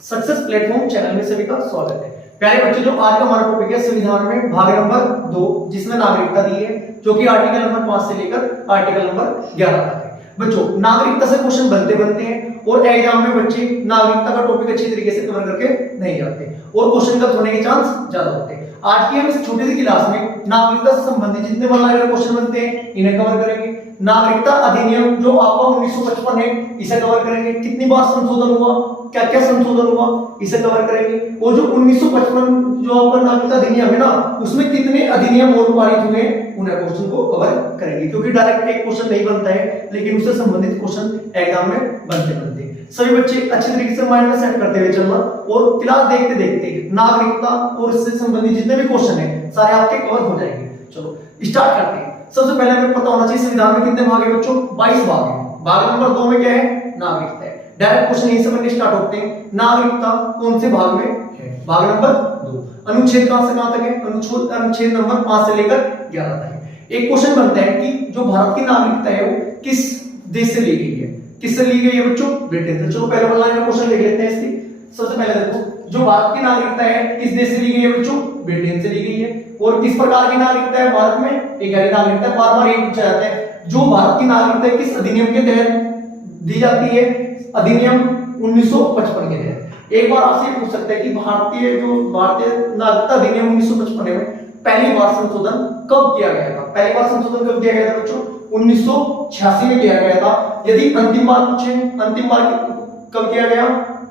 Success platform channel में सभी का स्वागत है। प्यारे बच्चों, जो आज का हमारा टॉपिक है संविधान में भाग नंबर 2, जिसमें नागरिकता दी है, जो कि आर्टिकल नंबर 5 से लेकर आर्टिकल नंबर 11 तक है। बच्चों, नागरिकता से क्वेश्चन बनते हैं और एग्जाम में बच्चे नागरिकता का टॉपिक अच्छी तरीके से कवर करके नहीं जाते और क्वेश्चन गलत होने के चांस ज्यादा होते हैं। आज की हम इस छोटी सी क्लास में नागरिकता से संबंधित जितने वन लाइनर क्वेश्चन बनते हैं इन्हें कवर करेंगे। नागरिकता अधिनियम जो आपका 1955 है इसे कवर करेंगे। कितनी बार संशोधन हुआ, क्या क्या संशोधन हुआ, इसे कवर करेंगे। और जो 1955 जो आपका नागरिकता अधिनियम है ना, उसमें कितने अधिनियम और पारित हुए उन्हें क्वेश्चन को कवर करेंगे, क्योंकि डायरेक्ट एक क्वेश्चन नहीं बनता है लेकिन उससे संबंधित क्वेश्चन एग्जाम में बनते सभी बच्चे अच्छी तरीके से माइंड में सेट करते हुए चलना और क्लास देखते देखते नागरिकता और इससे संबंधित जितने भी क्वेश्चन है सारे आपके कवर हो जाएंगे। चलो स्टार्ट करते हैं। सबसे पहले हमें पता होना चाहिए संविधान में कितने भाग है बच्चों, 22 भाग है। भाग नंबर 2 में क्या है, नागरिकता है। डायरेक्ट क्वेश्चन यहीं से बनने स्टार्ट होते हैं। नागरिकता कौन से भाग में है? भाग नंबर 2। अनुच्छेद कहां से कहां तक है? अनुच्छेद नंबर 5 से लेकर 11 तक है। एक क्वेश्चन बनता है कि जो भारत की नागरिकता है वो किस देश से ली गई है? किससे ली गई है बच्चों? ब्रिटेन से। चलो पहले वाला क्वेश्चन लिख लेते हैं इसकी। सबसे पहले देखो, जो भारत की नागरिकता है किस देश से ली गई है बच्चों? ब्रिटेन से ली गई है। और किस प्रकार की नागरिकता है भारत में? एक नागरिकता। बार बार ये पूछा जाता है, जो भारत की नागरिकता है किस अधिनियम के तहत दी जाती है? अधिनियम 1955 के तहत। एक बार आपसे पूछ सकते हैं कि भारतीय नागरिकता अधिनियम 1955 में पहली बार संशोधन कब किया गया था? पहली बार संशोधन कब किया गया था बच्चों? 1986 में किया गया था। यदि अंतिम बार पूछे, अंतिम बार कब किया गया?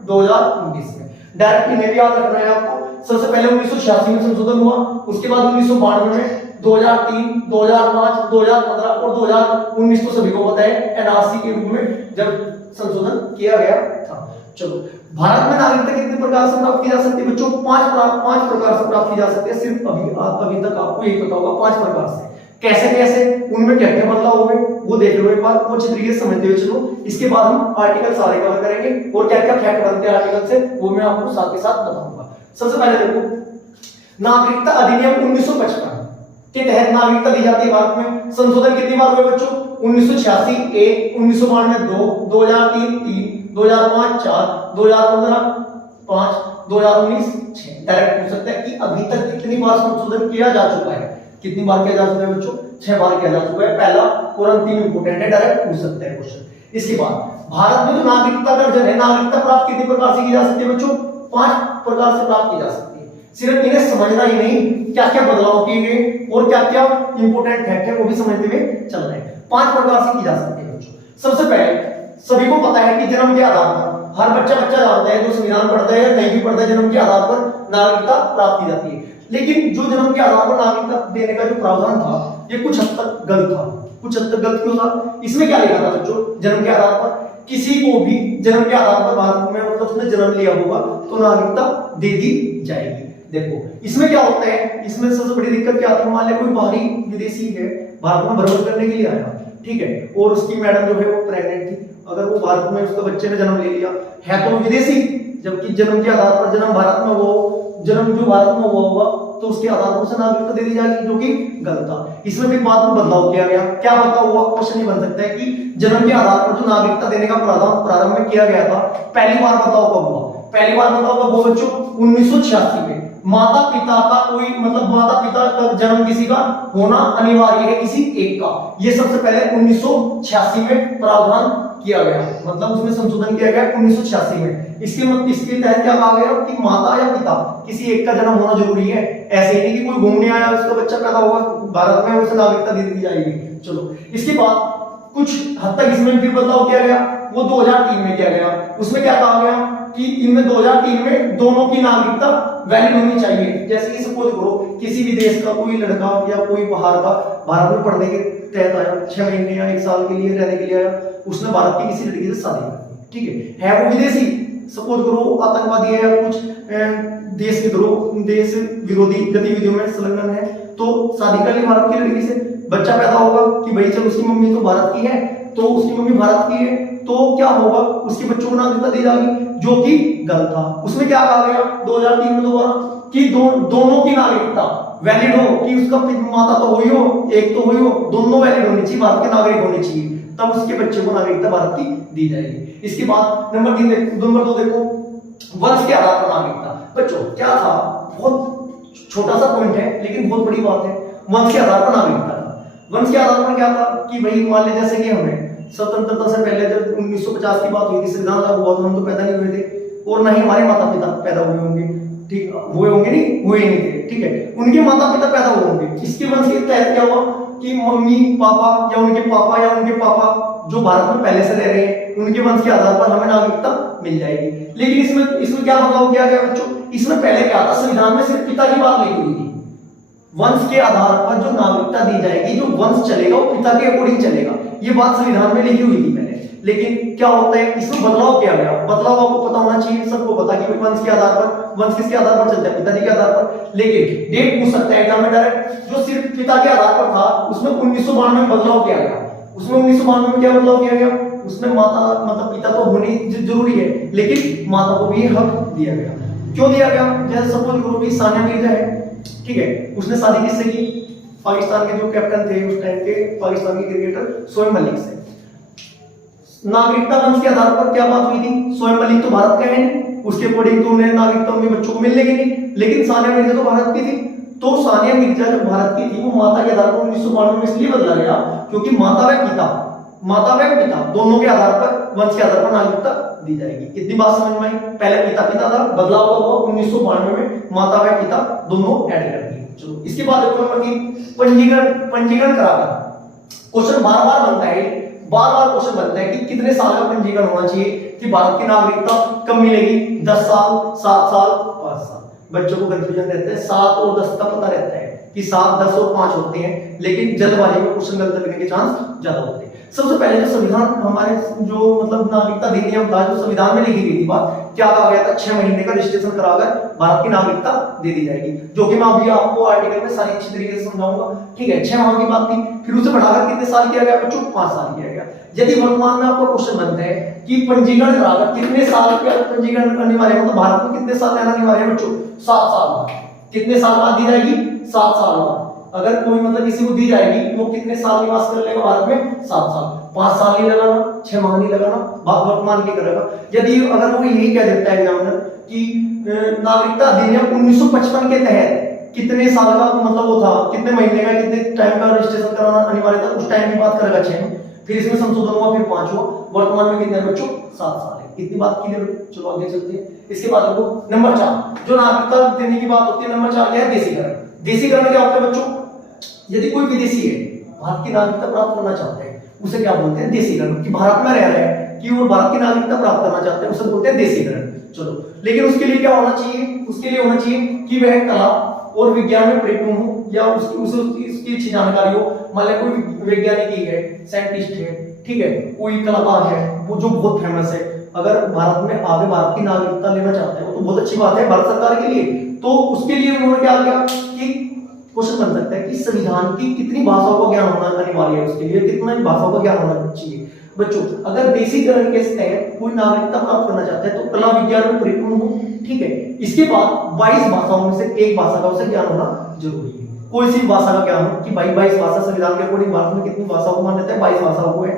2019 में। डायरेक्ट इन्हें भी याद रखना है आपको। सबसे पहले 1986 में संशोधन हुआ, उसके बाद 1992 में, 2003, 2005, 2015 और 2019 तो सभी को पता है एनआरसी के रूप में जब संशोधन किया गया था। चलो, भारत में नागरिकता कितने प्रकार से प्राप्त की जा सकती है बच्चों? 5 प्रकार से प्राप्त की जा सकती है। सिर्फ अभी तक आपको यही पता होगा 5 प्रकार से। कैसे कैसे, उनमें क्या क्या बदलाव हुए वो देख लो एक बार, वो अच्छी तरीके से समझते हुए चलो। इसके बाद हम आर्टिकल सारे कवर करेंगे और क्या क्या फैक्ट बनते हैं आर्टिकल से वो मैं आपको साथ के साथ बताऊंगा। सबसे पहले देखो, नागरिकता अधिनियम 1955 के तहत नागरिकता दी जाती है भारत में। संशोधन कितनी बार हुए बच्चों? 1986 1, 1992 2, 2003 3, 2005 4, 2015 5, 2019 6। डायरेक्ट पूछ सकते हैं कि अभी तक कितनी बार संशोधन किया जा चुका है? कितनी बार किया जा चुका है बच्चों? 6 बार किया जा चुका है। पहला और अंतिम इंपोर्टेंट है, डायरेक्ट पूछ सकते हैं क्वेश्चन। इसके बाद भारत में जो नागरिकता का अर्जन है, नागरिकता प्राप्त कितनी प्रकार से की जा सकती है बच्चों? 5 प्रकार से प्राप्त की जा सकती है। सिर्फ इन्हें समझना ही नहीं, क्या क्या बदलाव किए गए और क्या क्या इंपोर्टेंट फैक्ट है वो भी समझते हुए चलना है। 5 प्रकार से की जा सकती है बच्चों। सबसे पहले सभी को पता है कि जन्म के आधार पर, हर बच्चा जानता है, जो संविधान पढ़ता है या नहीं भी पढ़ता है, जन्म के आधार पर नागरिकता प्राप्त की जाती है। लेकिन जो जन्म के आधार पर नागरिकता देने का जो प्रावधान था ये कुछ हद तक गलत था। कुछ हद तक गलत क्यों था? इसमें क्या लिखा था बच्चों? जन्म के आधार पर किसी को भी जन्म के आधार पर भारत में मतलब उसने जन्म लिया होगा तो नागरिकता दे दी जाएगी। देखो इसमें क्या होता है, इसमें सबसे बड़ी दिक्कत क्या आती है? मान लो कोई बाहरी विदेशी है, भारत में भ्रमण करने के लिए आया, ठीक है, और उसकी मैडम जो है वो प्रेग्नेंट थी। अगर वो भारत में उसका बच्चे ने जन्म ले लिया है तो विदेशी, जबकि जन्म के आधार पर जन्म भारत में वो जन्म जो भारत में हुआ होगा तो उसके आधार पर उसे नागरिकता दे दी जाएगी, जो कि गलत था। इसमें फिर बाद में बदलाव किया गया। क्या बदलाव हुआ? क्वेश्चन ही बन सकता है कि जन्म के आधार पर जो नागरिकता देने का प्रारंभ में किया गया था, पहली बार बदलाव कब हुआ? पहली बार बदलाव कब हुआ बच्चों? 1986 में। माता पिता का कोई मतलब माता पिता का जन्म किसी का होना अनिवार्य है, किसी एक का। ये सबसे पहले 1986 में प्रावधान किया गया, मतलब उसमें संशोधन किया गया 1986 में। इसके तहत क्या कहा गया कि माता या पिता किसी एक का जन्म होना जरूरी है। ऐसे ही नहीं कि कोई घूमने आया उसका बच्चा पैदा होगा भारत में उसे नागरिकता दे दी जाएगी। चलो, इसके बाद कुछ हद तक इसमें फिर बदलाव किया गया, वो 2003 में किया गया। उसमें क्या कहा गया कि इनमें 2003 में दोनों की नागरिकता वैलिड होनी चाहिए। जैसे कि सपोज करो किसी भी देश का कोई लड़का या कोई बाहर का भारत में पढ़ने के तहत आया, 6 महीने या 1 साल के लिए रहने के लिए आया, उसने भारत की किसी लड़की से शादी कर दी, ठीक है वो विदेशी, सपोज करो आतंकवादी है या कुछ देश विरोधी गतिविधियों में संलग्न है, तो शादी कर ली भारत की लड़की से, बच्चा पैदा होगा कि भाई चल उसकी मम्मी तो भारत की है, तो उसकी मम्मी भारत की है, तो क्या होगा? उसके बच्चों को नागरिकता दी जाएगी, जो कि गलत था। उसमें क्या कहा गया 2003 में दोबारा कि दोनों की नागरिकता वैलिड हो, कि उसका माता तो हुई हो, एक तो हुई हो, दोनों वैलिड होनी चाहिए, भारत के नागरिक होने चाहिए, तब उसके बच्चे को नागरिकता भारत की दी जाएगी। इसके बाद नंबर 2 देखो, वंश के आधार पर नागरिकता। बच्चों क्या था, बहुत छोटा सा पॉइंट है लेकिन बहुत बड़ी बात है। वंश के आधार पर नागरिकता था। वंश के आधार पर क्या था कि भाई मान लीजिए जैसे कि हमें स्वतंत्रता से पहले जब 1950 की बात हुई थी, संविधान लागू हुआ था, हम तो पैदा नहीं हुए थे और ना ही हमारे माता पिता पैदा हुए होंगे, ठीक हुए होंगे नहीं, हुए नहीं थे, ठीक है, उनके माता पिता पैदा हुए होंगे। इसके वंश के तहत क्या हुआ कि मम्मी पापा या उनके पापा जो भारत में पहले से रह रहे हैं, उनके वंश के आधार पर हमें नागरिकता मिल जाएगी। लेकिन इसमें क्या बदलाव किया गया बच्चों, इसमें पहले क्या था, संविधान में सिर्फ पिता की बात लिखी हुई थी। वंश के आधार पर जो नागरिकता दी जाएगी, जो वंश चलेगा वो पिता के अकॉर्डिंग चलेगा, ये बात संविधान में लिखी हुई थी पहले। लेकिन क्या होता है, इसमें बदलाव किया गया। बदलाव आपको पता होना चाहिए, सबको पता कि वंश के आधार पर, वंश किसके आधार पर चलता है, पिताजी के आधार पर। लेकिन डेट पूछ सकता है एग्जाम में डायरेक्ट, जो सिर्फ पिता के आधार पर था उसमें 1992 में बदलाव किया गया। उसमें 1992 में क्या बदलाव किया गया, उसमें माता मतलब पिता तो होनी जरूरी है, लेकिन माता को भी हक दिया गया। क्यों दिया गया, जैसे सपोज करो कि सानिया मिर्जा है, ठीक है, उसने शादी किससे की, पाकिस्तान के जो कैप्टन थे उस टाइम के पाकिस्तान के क्रिकेटर शोएब मलिक से। नागरिकता वंश के आधार पर क्या बात हुई थी, शोएब मलिक तो भारत का है नहीं, उसके अकॉर्डिंग तो उन्हें नागरिकता उनके बच्चों को मिलने की नहीं। लेकिन सानिया मिर्जा तो भारत की थी, तो सानिया मिर्जा जो भारत की थी वो माता के आधार पर 1992 में इसलिए बदला गया क्योंकि माता व पिता दोनों के आधार पर, वंश के आधार पर नागरिकता दी जाएगी। इतनी बात समझ में आई। पहले पिता था, बदलाव हुआ 1992 में माता व पिता दोनों ऐड कर दिए। चलो इसके बाद नंबर 3 पंजीकरण कराकर। क्वेश्चन बार-बार बनता है, बार-बार क्वेश्चन बनता है कि कितने साल का पंजीकरण होना चाहिए कि भारत की नागरिकता कब मिलेगी, 10 साल, 7 साल, 5 साल। बच्चों को कंफ्यूजन रहता है, 7 और 10 का पता रहता है कि 7, 10 और 5 होते हैं, लेकिन जल्दबाजी में क्वेश्चन गलत करने के चांस ज्यादा होते हैं। सबसे पहले जो संविधान हमारे जो मतलब नागरिकता अधिनियम था, जो संविधान में लिखी गई थी बात, क्या कहा गया था, 6 महीने का रजिस्ट्रेशन कराकर भारत की नागरिकता दे दी जाएगी, जो कि मैं अभी आपको आर्टिकल में सारी अच्छी तरीके से समझाऊंगा, ठीक है। 6 माह की बात थी, फिर उसे बढ़ाकर कितने साल किया गया बच्चों, 5 साल किया गया। यदि वर्तमान में आपका क्वेश्चन बनता है कि पंजीकरण कराकर कितने साल का पंजीकरण अनिवार्य है, मतलब भारत में कितने साल रहना अनिवार्य है बच्चों, 7 साल बाद। कितने साल बाद दी जाएगी, 7 साल बाद। अगर कोई मतलब किसी को दी जाएगी वो कितने साल निवास कर लेगा भारत में, 7 साल। 5 साल नहीं लगाना, 6 माह नहीं लगाना, बात वर्तमान की करेगा। यदि अगर वो यही कह देता है एग्जामिनर कि नागरिकता अधिनियम 1955 के तहत कितने साल का मतलब वो था, कितने महीने का, कितने टाइम का रजिस्ट्रेशन कराना अनिवार्य था, उस टाइम की बात करेगा 6 में, फिर इसमें संशोधन हुआ, फिर 5 हुआ, वर्तमान में कितने बच्चों, 7 साल है। इतनी बात क्लियर। चलो आगे चलते हैं। इसके बाद देखो नंबर 4 जो नागरिकता देने की बात होती है, नंबर 4 क्या है, देशीकरण। देशीकरण क्या होता है बच्चों, यदि कोई विदेशी है भारत की नागरिकता प्राप्त करना चाहते हैं, उसे क्या बोलते हैं, देशीकरण। कि भारत में रह रहे हैं कि वो भारत की नागरिकता प्राप्त करना चाहते हैं, उसे बोलते हैं देशीकरण। चलो लेकिन उसके लिए क्या होना चाहिए, उसके लिए होना चाहिए कि वह कला और विज्ञान में परिपूर्ण हो, या उसकी अच्छी जानकारी हो। मान लो कोई वैज्ञानिक ही है, साइंटिस्ट है, ठीक है, कोई कलाकार है वो जो बहुत फेमस है, अगर भारत में आगे भारत की नागरिकता लेना चाहते हैं वो तो बहुत अच्छी बात है भारत सरकार के लिए। तो उसके लिए उन्होंने क्या किया कि क्वेश्चन बन सकता है कि संविधान की कितनी भाषाओं का ज्ञान होना अनिवार्य है, उसके लिए कितना भाषाओं का ज्ञान होना चाहिए बच्चों। अगर देशीकरण के तहत कोई नागरिकता प्राप्त करना चाहता है तो कला विज्ञान में परिपूर्ण हो, ठीक है। इसके बाद 22 भाषाओं में से एक भाषा का उसे ज्ञान होना जरूरी है। कोई सी भाषा का ज्ञान हो कि भाई 22 भाषा, संविधान के अकॉर्डिंग भारत में कितनी भाषाओं को मान्यता है, 22 भाषाओं को है।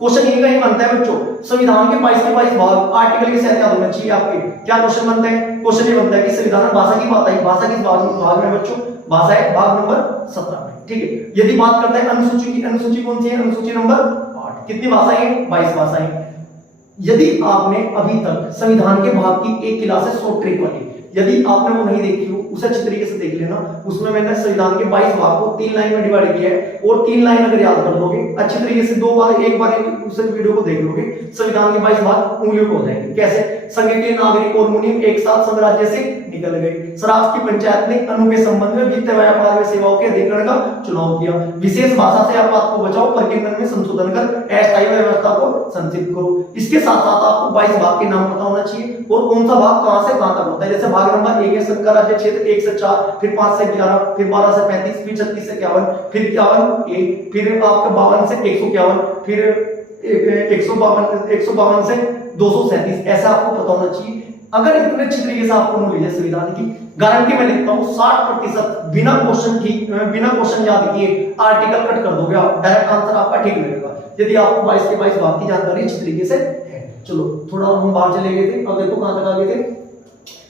क्वेश्चन यही कहीं बनता है बच्चों, संविधान के 22 के 22 भाग आर्टिकल के साथ क्या होना चाहिए आपके, क्या क्वेश्चन बनता है, क्वेश्चन ये बनता है कि संविधान में भाषा की बात आई, भाषा किस भाग में बच्चों, भाषा है भाग नंबर 17 में, ठीक है। यदि बात करते हैं अनुसूची की, अनुसूची कौन सी है, अनुसूची नंबर 8। कितनी भाषाएं हैं, 22 भाषाएं। यदि आपने अभी तक संविधान के भाग की एक क्लास है शॉर्ट ट्रिक वाली, यदि आपने वो नहीं देखी हो उसे अच्छी तरीके से देख लेना। उसमें मैंने संविधान के 22 भाग को 3 लाइन में डिवाइड किया है, और 3 लाइन अगर याद कर लोगे अच्छी तरीके से, 2 बार एक बार उस वीडियो को देख लोगे, संविधान के 22 भाग उंगलियों को हो जाएंगे। कैसे, संघ के नागरिक और मुनीम एक साथ साम्राज्य से निकल गए। स्वराज की पंचायत ने अनु के संबंध में वित्त व्यापार व सेवाओं के अधिकरण का चुनाव किया। विशेष भाषा से आपात को बचाओ, प्रकीर्णन में संशोधन कर अस्थायी व्यवस्था को संक्षिप्त करो। इसके साथ साथ आपको 22 भाग के नाम पता होना चाहिए और कौन सा भाग कहां से कहां तक होता है। जैसे भाग नंबर 1 है संघ का राज्य क्षेत्र 1 से 4, फिर 5 से 11, फिर 12 से 35, फिर 36 से 51, फिर 51 1, फिर आपका 52 से 151, फिर 152 से 237। ऐसा आपको पता होना चाहिए। अगर इतने अच्छी तरीके से आपको नॉलेज है संविधान की, गारंटी मैं लिखता हूं 60% बिना क्वेश्चन याद किए आर्टिकल कट कर दोगे आप, डायरेक्ट आंसर आपका ठीक मिलेगा यदि आपको 22 के 22 भाग की जानकारी अच्छी तरीके से है। चलो थोड़ा हम बाहर चले गए थे, अब देखो कहां तक आ गए थे,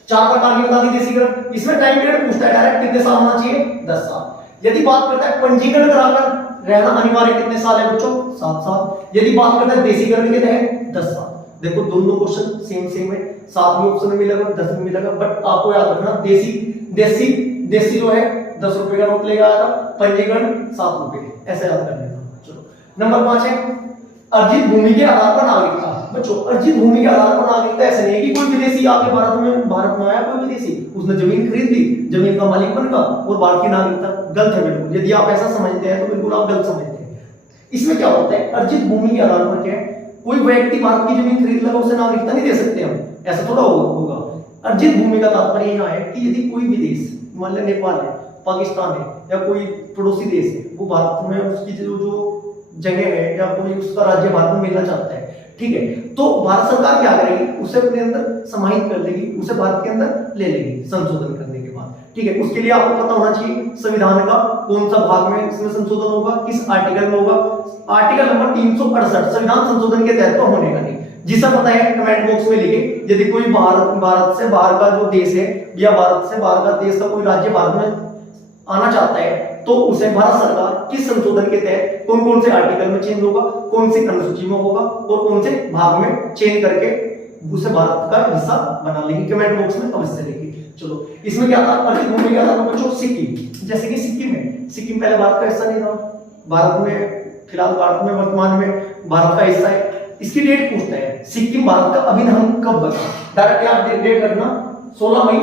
4 प्रकार की बता दी देसीकरण। इसमें टाइम पीरियड पूछता है डायरेक्ट कितने साल होना चाहिए, 10 साल। यदि बात करता है पंजीकरण कराकर रहना अनिवार्य कितने साल है बच्चों, 7 साल। यदि बात करता है देसीकरण के तहत 10 साल। देखो दोनों क्वेश्चन सेम है, 7 भी ऑप्शन में मिलेगा, 10 में मिलेगा, बट आपको याद रखना देसी जो है 10 रुपए का नोट लेगा, पंजीकरण 7 रुपए, ऐसे याद कर लेना। चलो नंबर 5 है अर्जित भूमि के आधार पर नागरिकता। बच्चों अर्जित भूमि के आधार पर नागरिकता ऐसे नहीं है कि कोई विदेशी आके भारत में आया, कोई विदेशी उसने जमीन खरीद ली, जमीन का मालिक बन गया और भारत की नागरिकता। गलत है बिल्कुल, यदि आप ऐसा समझते हैं तो बिल्कुल आप गलत समझते हैं। इसमें क्या होता है, अर्जित भूमि के आधार पर क्या है, कोई व्यक्ति भारत की जमीन खरीद लेगा उसे नागरिकता नहीं दे सकते हम, ऐसा थोड़ा होगा। अर्जित भूमि का तात्पर्य यह है कि यदि कोई विदेश, मान लो नेपाल है, पाकिस्तान है या कोई पड़ोसी देश है, वो भारत में उसकी जो जगह है या कोई उसका राज्य भारत में मिलना चाहता है, ठीक है, तो भारत सरकार क्या करेगी, उसे अपने अंदर समाहित कर लेगी, उसे भारत के अंदर ले लेगी संशोधन करने के बाद, ठीक है। उसके लिए आपको पता होना चाहिए संविधान का कौन सा भाग में इसमें संशोधन होगा, किस आर्टिकल में होगा। आर्टिकल नंबर 368 संविधान संशोधन के तहत तो होने का नहीं, जिसे पता है कमेंट बॉक्स में लिखे। यदि कोई भारत से बाहर का जो देश है या भारत से बाहर का देश का कोई राज्य भारत में आना चाहता है तो उसे भारत सरकार किस संशोधन के तहत कौन कौन से आर्टिकल में चेंज होगा, कौन सी अनुसूची में होगा और कौन से भाग में चेंज करके उसे भारत का हिस्सा बना लेंगे, कमेंट बॉक्स में अवश्य लिखिए। चलो इसमें क्या था, अर्जित भूमि का था बच्चों सिक्किम। जैसे कि सिक्किम है, सिक्किम पहले भारत का हिस्सा नहीं था, भारत में फिलहाल भारत में वर्तमान में भारत का हिस्सा है। इसकी डेट पूछता है, सिक्किम भारत का अभिन्न अंग कब बना, डायरेक्ट आप डेट रखना 16 मई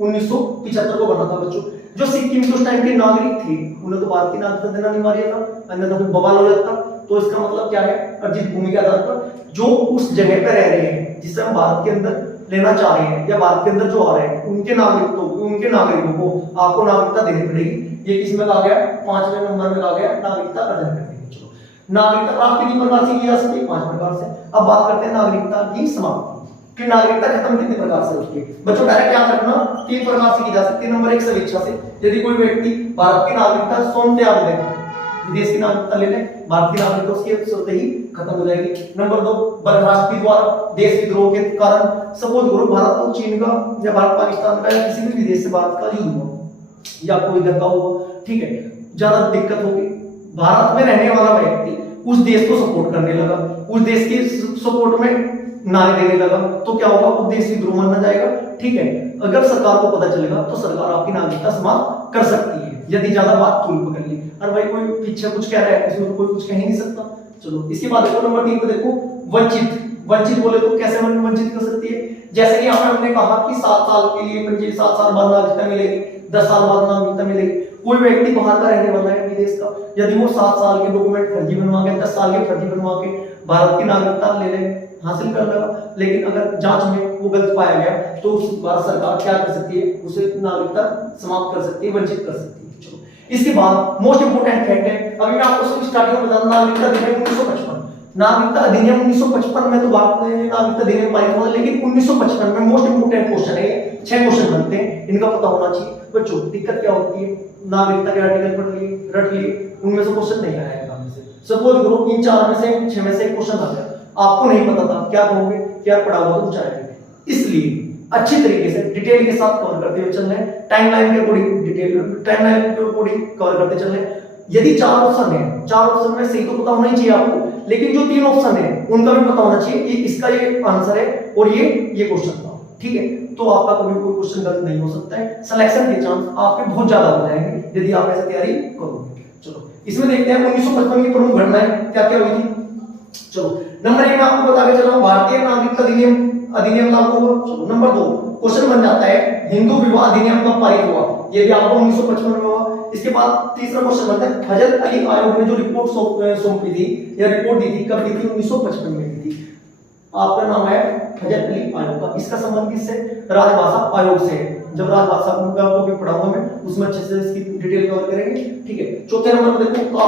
1975 को बना था बच्चों। जो सिक्किम के उस टाइम के नागरिक थे उन्हें तो भारत की नागरिकता देना अनिवार्य था, अन्यथा फिर बवाल हो जाता। तो इसका मतलब क्या है, अर्जित भूमि के आधार पर जो उस जगह पर रह रहे हैं जिसे हम भारत के अंदर लेना चाह रहे हैं या भारत के अंदर जो आ रहे हैं उनके नागरिकों को आपको नागरिकता देनी पड़ेगी। ये किसमें कहा गया, 5वें नंबर में कहा गया नागरिकता अर्जन करने की। चलो नागरिकता प्राप्त कितनी प्रकार से की जा सकती है, 5 प्रकार से। अब बात करते हैं नागरिकता की समाप्ति कि नागरिकता खत्म कितने प्रकार से होती है। बच्चों डायरेक्ट याद रखना 3 प्रकार से की जा सकती है। नंबर 1 स्वेच्छा से, यदि कोई व्यक्ति भारत की नागरिकता स्वयं त्याग दे, विदेश की नागरिकता ले ले, भारत की नागरिकता उसकी स्वतः ही खत्म हो जाएगी। नंबर 2 बर्खास्तगी द्वारा, देश विद्रोह के कारण। सपोज करो भारत और चीन का या भारत पाकिस्तान का या किसी भी विदेश से भारत का युद्ध हुआ या कोई दंगा हुआ, ठीक है, ज्यादा दिक्कत होगी, भारत में रहने वाला व्यक्ति उस देश को सपोर्ट करने लगा, उस देश के सपोर्ट में नारे देने लगा, तो क्या होगा, वो देश विद्रोह माना जाएगा, ठीक है। अगर सरकार को पता चलेगा तो सरकार आपकी नागरिकता समाप्त कर सकती है, यदि ज्यादा बात थोड़ी पकड़ ली। और भाई कोई पीछे कुछ कह रहा है, उसमें तो कोई कुछ कह ही नहीं सकता। चलो इसके बाद देखो नंबर 3 को देखो, वंचित बोले तो कैसे वंचित कर सकती है। जैसे कि यहाँ पर हमने कहा कि 7 साल के लिए 7 साल बाद नागरिकता मिलेगी, 10 साल बाद नागरिकता मिलेगी। कोई व्यक्ति बाहर का रहने वाला है विदेश का, यदि वो 7 साल के डॉक्यूमेंट फर्जी बनवा के, 10 साल के फर्जी बनवा के भारत की नागरिकता ले ले, हासिल कर लेगा, लेकिन अगर जांच में वो गलत पाया गया तो उस भारत सरकार क्या कर सकती है, उसे नागरिकता समाप्त कर सकती है, वंचित कर सकती है। चलो इसके बाद मोस्ट इंपोर्टेंट फैक्ट है, अभी मैं आपको स्टार्टिंग में बताऊंगा नागरिकता अधिनियम 1955। नागरिकता अधिनियम 1955 में तो भारत ने नागरिकता देने में पारित हुआ, लेकिन 1955 में मोस्ट इंपोर्टेंट क्वेश्चन है, 6 क्वेश्चन बनते हैं, इनका पता होना चाहिए। बच्चों दिक्कत क्या होती है, नागरिकता के आर्टिकल पढ़ लिए, रट लिए, उनमें से क्वेश्चन नहीं आया है। सपोज करो इन 4 में से 6 में से एक क्वेश्चन आ गया, आपको नहीं पता था, क्या कहोगे, क्या पढ़ा हुआ तो पूछाएंगे। इसलिए अच्छी तरीके से डिटेल के साथ कवर करते हुए चल रहे हैं, टाइमलाइन के अकॉर्डिंग कवर करते चल रहे हैं। यदि 4 ऑप्शन है, 4 ऑप्शन में सही तो पता होना ही चाहिए आपको, लेकिन जो 3 ऑप्शन है उनका भी पता होना चाहिए, इसका ये आंसर है और ये क्वेश्चन था, ठीक है। तो आपका कभी कोई क्वेश्चन गलत नहीं हो सकता है, सिलेक्शन के चांस आपके बहुत ज्यादा हो जाएंगे यदि आप ऐसे तैयारी करोगे। चलो इसमें देखते हैं 1955 की प्रमुख घटनाएं क्या क्या हुई थी। चलो नंबर 1 में आपको बता के चला भारतीय नागरिकता अधिनियम लागू हुआ। चलो नंबर 2 क्वेश्चन बन जाता है हिंदू विवाह अधिनियम कब पारित हुआ, ये भी आपको 1955 में हुआ। इसके बाद तीसरा क्वेश्चन बनता है फजल अली आयोग ने जो रिपोर्ट सौंपी थी या रिपोर्ट दी थी, कब दी थी, 1955 में दी थी। आपका नाम है फजल अली आयोग का, इसका संबंध किससे, राजभाषा आयोग से। जब राजभाषा का आपको पढ़ाऊंगा मैं, उसमें अच्छे से इसकी डिटेल कवर करेंगे, ठीक है। चौथे नंबर पर देखो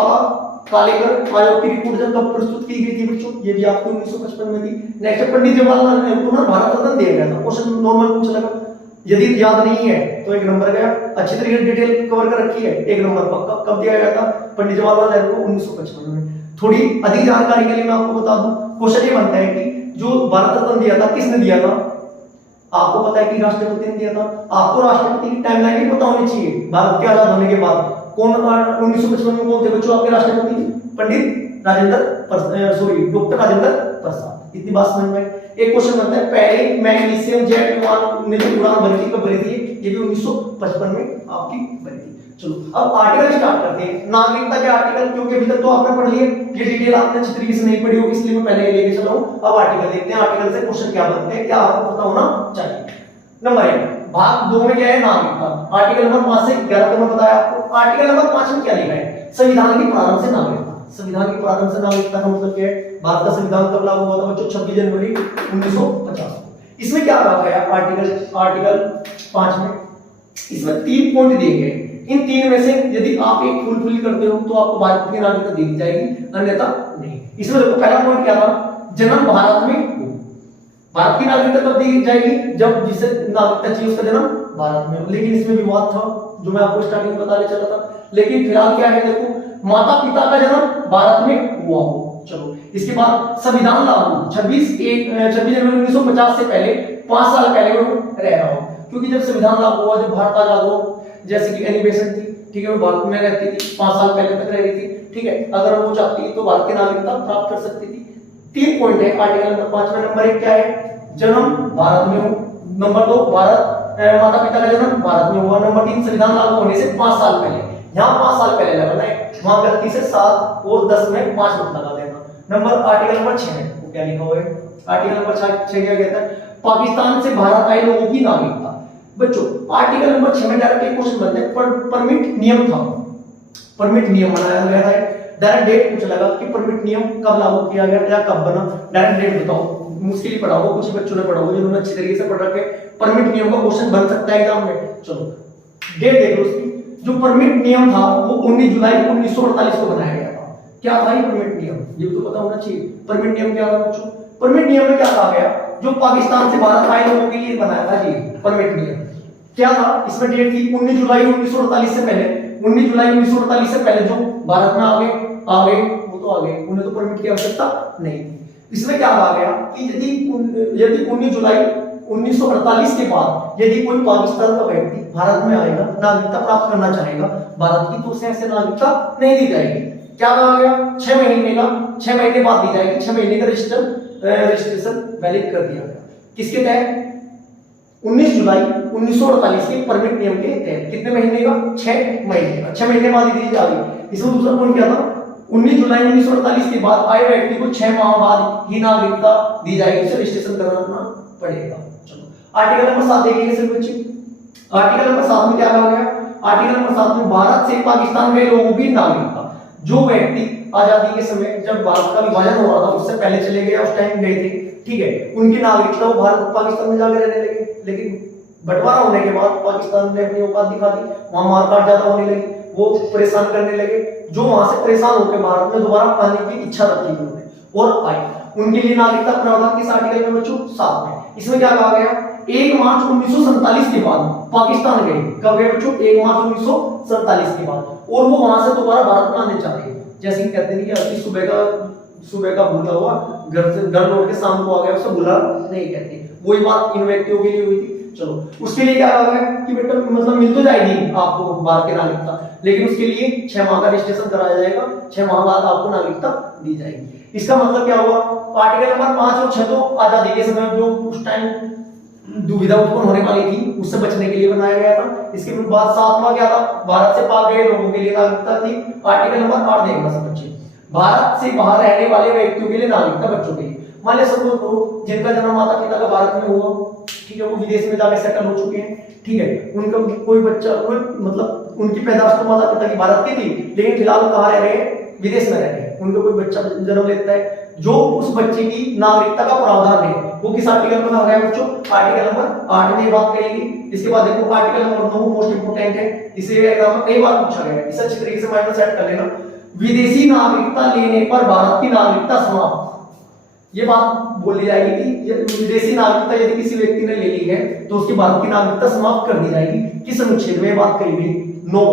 कालेकर आयोग की रिपोर्ट जब कब प्रस्तुत की गई थी बच्चों, ये भी आपको 1955 में थी। नेक्स्ट पंडित जवाहरलाल नेहरू को भारत रत्न दिया गया था, क्वेश्चन नॉर्मल पूछ लगा, यदि याद नहीं है तो 1 नंबर गया, अच्छी तरीके से डिटेल कवर कर रखी है, 1 नंबर पक्का। कब दिया गया था, पंडित जवाहरलाल नेहरू को 1955 में। थोड़ी अधिक जानकारी के लिए मैं आपको बता दूं, क्वेश्चन ये बनता है कि जो भारत रत्न दिया था किसने दिया था, आपको पता है कि राष्ट्रपति ने दिया था। आपको राष्ट्रपति की टाइमलाइन भी पता होनी चाहिए। भारत के आजाद होने के बाद कौन 1955 में कौन थे बच्चों आपके राष्ट्रपति? पंडित डॉक्टर राजेंद्र प्रसाद। इतनी बात समझ में। एक क्वेश्चन बनता है, पहले मैग्नीशियम जेट विमान ने जो उड़ान भरी थी कब भरी थी? ये भी 1955 में आपकी बनी थी। चलो अब आर्टिकल स्टार्ट करते हैं। नागरिकता के आर्टिकल, क्योंकि अभी तक तो आपने पढ़ लिए, ये डिटेल आपने अच्छी तरीके से नहीं पढ़ी होगी, इसलिए मैं पहले ये लेके चला हूं। अब आर्टिकल देखते हैं, आर्टिकल से क्वेश्चन क्या बनते हैं, क्या आपको पता होना चाहिए। नंबर 1 भाग 2 में क्या है? नागरिकता। आर्टिकल नंबर 5 से 11 तक मैं बताया आपको। आर्टिकल नंबर 5 में क्या लिखा है? संविधान के प्रारंभ से नागरिकता। संविधान के प्रारंभ से नागरिकता का मतलब क्या है? भारत का संविधान कब लागू हुआ था बच्चों? 26 जनवरी 1950। इसमें क्या रखा है आर्टिकल 5 में? इसमें 3 पॉइंट दिए गए। इन 3 में से यदि आप एक फुलफिल करते हो तो आपको भारत की नागरिकता दी जाएगी, अन्यथा नहीं। इसमें देखो पहला पॉइंट क्या था? जन्म भारत में हो। भारत की नागरिकता कब दी जाएगी? जब जिसे नागरिकता चाहिए उसका जन्म भारत में हो। लेकिन इसमें विवाद था जो मैं आपको स्टार्टिंग में बताने चला था। लेकिन फिलहाल क्या है, देखो माता पिता का जन्म भारत में हुआ हो। चलो इसके बाद संविधान लागू 26 जनवरी 1950 से पहले 5 साल पहले वो रह रहा हो, क्योंकि जब संविधान लागू हुआ, जब भारत आजाद हो, जैसे कि एनी बेसेंट थी, ठीक है, वो भारत में रहती थी, 5 साल पहले तक रह रही थी, ठीक है। अगर वो चाहती तो भारत की नागरिकता प्राप्त कर सकती थी। 3 पॉइंट है आर्टिकल नंबर 5 में। नंबर 1 क्या है? जन्म भारत में हो। नंबर 2 भारत माता पिता का जन्म भारत में हुआ। नंबर 3 संविधान लागू होने से 5 साल पहले। यहाँ 5 साल पहले लगाना है, वहां गलती से 7 और 10 में 5 मत लगा देना। नंबर आर्टिकल नंबर 6 में वो क्या लिखा हुआ है? आर्टिकल नंबर 6 क्या कहता है? पाकिस्तान से भारत आए लोगों की नागरिकता। बच्चों आर्टिकल नंबर 6 में डायरेक्ट एक क्वेश्चन बनते हैं, परमिट नियम था। परमिट नियम बनाया गया है। डायरेक्ट डेट पूछा लगा कि परमिट नियम कब लागू किया गया या कब बना? डायरेक्ट डेट बताओ। मुश्किल ही पढ़ा हो, कुछ बच्चों ने पढ़ा हो जिन्होंने अच्छी तरीके से पढ़ रखे। परमिट नियम का क्वेश्चन बन सकता है एग्जाम में। चलो डेट देख लो उसकी। जो परमिट नियम था वो 19 जुलाई 1948 को बनाया गया था। क्या था ये परमिट नियम? ये तो पता होना चाहिए। परमिट नियम क्या था बच्चों? परमिट नियम में क्या कहा गया? जो पाकिस्तान से भारत आए लोगों के लिए बनाया था ये परमिट नियम। क्या था? इसमें डेट थी 19 जुलाई 1948 से पहले। 19 जुलाई 1948 से पहले जो भारत में आ गए वो तो आ गए, उन्हें तो परमिट की आवश्यकता नहीं थी। इसमें क्या कहा गया कि यदि 19 जुलाई 1948 के बाद यदि कोई पाकिस्तान का व्यक्ति भारत में आएगा, नागरिकता प्राप्त करना चाहेगा भारत की, तो उसे ऐसे नागरिकता नहीं दी जाएगी। क्या कहा गया? 6 महीने बाद दी जाएगी। 6 महीने का रजिस्ट्रेशन वैलिड कर दिया गया। किसके तहत? 19 जुलाई 1948 के परमिट नियम के तहत। कितने महीने का? 6 महीने का। 6 महीने बाद दी जाएगी। इसमें दूसरा पॉइंट क्या था? 19 जुलाई 1948 के बाद आए व्यक्ति को 6 माह बाद ही नागरिकता दी जाएगी, उसे रजिस्ट्रेशन कराना पड़ेगा। चलो आर्टिकल नंबर 7 देखिए सिर्फ बच्चे। आर्टिकल नंबर 7 में क्या कहा गया? आर्टिकल नंबर 7 में भारत से पाकिस्तान गए लोगों की नागरिकता। जो व्यक्ति आजादी के समय जब भारत का विभाजन हो रहा था उससे पहले चले गए, उस टाइम गए थे, ठीक है, उनकी नागरिकता वो भारत पाकिस्तान में जाकर रहने लगे। लेकिन बंटवारा होने के बाद पाकिस्तान ने अपनी औकात दिखा दी, वहां मारकाट ज्यादा होने लगी, वो परेशान करने लगे। जो वहां से परेशान होकर भारत में दोबारा आने की इच्छा रखी उन्होंने और आए, उनके लिए नागरिकता प्रावधान किस आर्टिकल में बच्चों? 7 में। इसमें क्या कहा गया? 1 मार्च 1947 के बाद पाकिस्तान गए। कब गए बच्चों? 1 मार्च 1947 के बाद। और वो वहां से दोबारा भारत में आने चाह रहे हैं। जैसे कहते हैं कि सुबह का भूला हुआ घर लौट के शाम को आ गया, उसे भूला नहीं कहते। वही बात इन व्यक्तियों के लिए हुई थी। चलो उसके लिए क्या कहा गया कि बेटा मतलब मिल तो जाएगी आपको भारत की नागरिकता, लेकिन उसके लिए 6 माह का रजिस्ट्रेशन कराया जाएगा। 6 माह बाद आपको नागरिकता दी जाएगी। इसका मतलब क्या हुआ? आर्टिकल नंबर 5 और 6 तो आजादी के समय जो उस टाइम दुविधा उत्पन्न होने वाली थी उससे बचने के लिए बनाया गया था। इसके बाद 7वां क्या था? भारत से पाक गए लोगों के लिए नागरिकता थी। आर्टिकल नंबर 8 देखना सब बच्चे। भारत से बाहर रहने वाले व्यक्तियों के लिए नागरिकता, बच्चों के लिए। मान लिया सब लोग जिनका जन्म माता पिता का भारत में हुआ, ठीक है, वो विदेश में जाके सेटल हो चुके हैं, ठीक है, उनका कोई बच्चा मतलब उनकी पैदाइश तो माता पिता की भारत की थी, लेकिन फिलहाल कहाँ रह रहे हैं? विदेश में रह रहे हैं। उनका कोई बच्चा जन्म लेता है, जो उस बच्चे की नागरिकता का प्रावधान है वो किस आर्टिकल में है बच्चों? आर्टिकल नंबर 8 में बात करेंगे। इसके बाद देखो आर्टिकल नंबर 9 मोस्ट इंपोर्टेंट है, इसे एग्जाम में कई बार पूछा गया है, इसे अच्छी तरीके से माइंड में सेट कर लेना। विदेशी नागरिकता लेने पर भारत की नागरिकता समाप्त। ये बात बोली जाएगी कि विदेशी नागरिकता यदि किसी व्यक्ति ने ले ली है तो उसकी भारत की नागरिकता समाप्त कर दी जाएगी। किस अनुच्छेद में बात करी गई? 9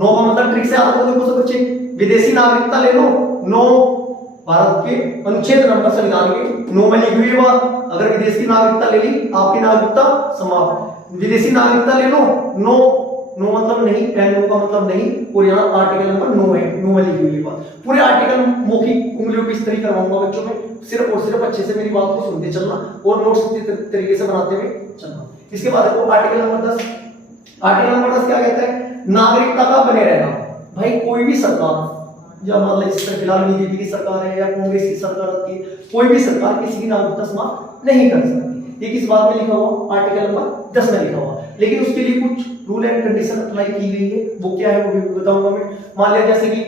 का मतलब ट्रिक से आप लोग देखो सब बच्चे, विदेशी नागरिकता ले लो 9 भारत के अनुच्छेद नंबर संविधान के 9 में लिखी हुई बात, अगर विदेश की नागरिकता ले ली आपकी नागरिकता समाप्त। विदेशी नागरिकता ले लो, नो नो मतलब नहीं, नो का मतलब नहीं, और यहाँ आर्टिकल नंबर 9 है, 9 में लिखी हुई बात। पूरे आर्टिकल मौखिक उंगलियों की स्त्री करवाऊंगा बच्चों में, सिर्फ और सिर्फ अच्छे से मेरी बात को सुनते चलना और नोट्स तरीके से बनाते हुए चलना। इसके बाद देखो आर्टिकल नंबर 10। आर्टिकल नंबर 10 क्या कहता है? नागरिकता का बने रहना। भाई कोई भी सरकार, या मान लीजिए इस फिलहाल बीजेपी की सरकार है या कांग्रेस की सरकार आती है, कोई भी सरकार किसी की नागरिकता समाप्त नहीं कर सकती। ये किस बात में लिखा हुआ? आर्टिकल नंबर 10 में लिखा हुआ। लेकिन उसके लिए कुछ रूल एंड कंडीशन अप्लाई की गई है, वो क्या है वो भी बताऊंगा मैं। मान लिया जैसे कि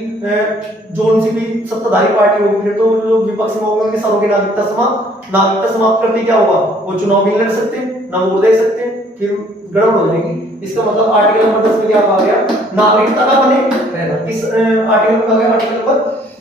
जोन सी भी सत्ताधारी पार्टी होगी, फिर तो जो विपक्ष में होंगे सारों की नागरिकता समाप्त करती क्या होगा? वो चुनाव भी लड़ सकते हैं, ना वोट दे सकते हैं, फिर गड़बड़ हो जाएगी। इसका मतलब आर्टिकल नंबर 10 में क्या कहा गया? नागरिकता का बने रहना। किस आर्टिकल में कहा गया? आर्टिकल नंबर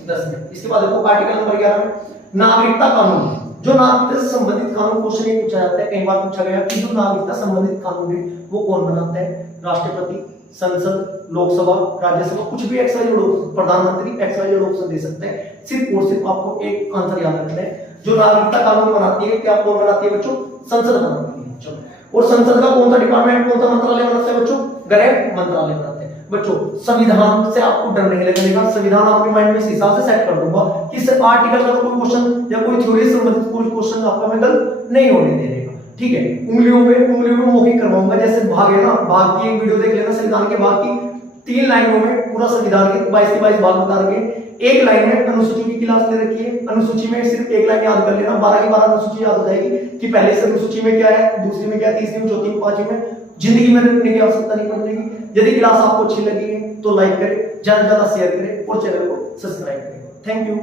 10 में। इसके बाद देखो आर्टिकल नंबर 11 में नागरिकता कानून। जो नागरिकता से संबंधित कानून, क्वेश्चन ये पूछा जाता है, कई बार पूछा गया कि जो नागरिकता संबंधित कानून है वो कौन बनाता है? राष्ट्रपति, संसद, लोकसभा, राज्यसभा, कुछ भी एक्सवाइजेड प्रधानमंत्री एक्सवाइजेड ऑप्शन दे सकते हैं। सिर्फ और सिर्फ आपको एक आंसर याद रखना है, जो नागरिकता कानून बनाती है क्या कौन बनाती है बच्चों? संसद बनाती है बच्चों। और संसद का कौन सा डिपार्टमेंट, कौन सा मंत्रालय बनाता है बच्चों? गृह मंत्रालय बनाता है बच्चों। संविधान से आपको डर नहीं लगेगा, संविधान आपके माइंड में इस हिसाब से सेट कर दूंगा कि इस आर्टिकल का कोई क्वेश्चन या कोई थ्योरी से संबंधित कोई क्वेश्चन आपका मैं गलत नहीं होने दे देगा। ठीक है, उंगलियों में मौखिक करवाऊंगा। जैसे भाग है ना, भाग की एक वीडियो देख लेना, संविधान के भाग की 3 लाइनों में पूरा संविधान के 22 के 22 भाग बता रखे। एक लाइन में अनुसूची की क्लास ले रखी है, अनुसूची में सिर्फ एक लाइन याद कर लेना, 12 की 12 अनुसूची याद हो जाएगी कि पहले से अनुसूची में क्या है, दूसरी में क्या है, तीसरी में, चौथी में, पांचवी में। जिंदगी में रखने की आवश्यकता नहीं पड़ेगी। यदि क्लास आपको अच्छी लगी है तो लाइक करें, ज्यादा से ज्यादा शेयर करें और चैनल को सब्सक्राइब करें। Thank you.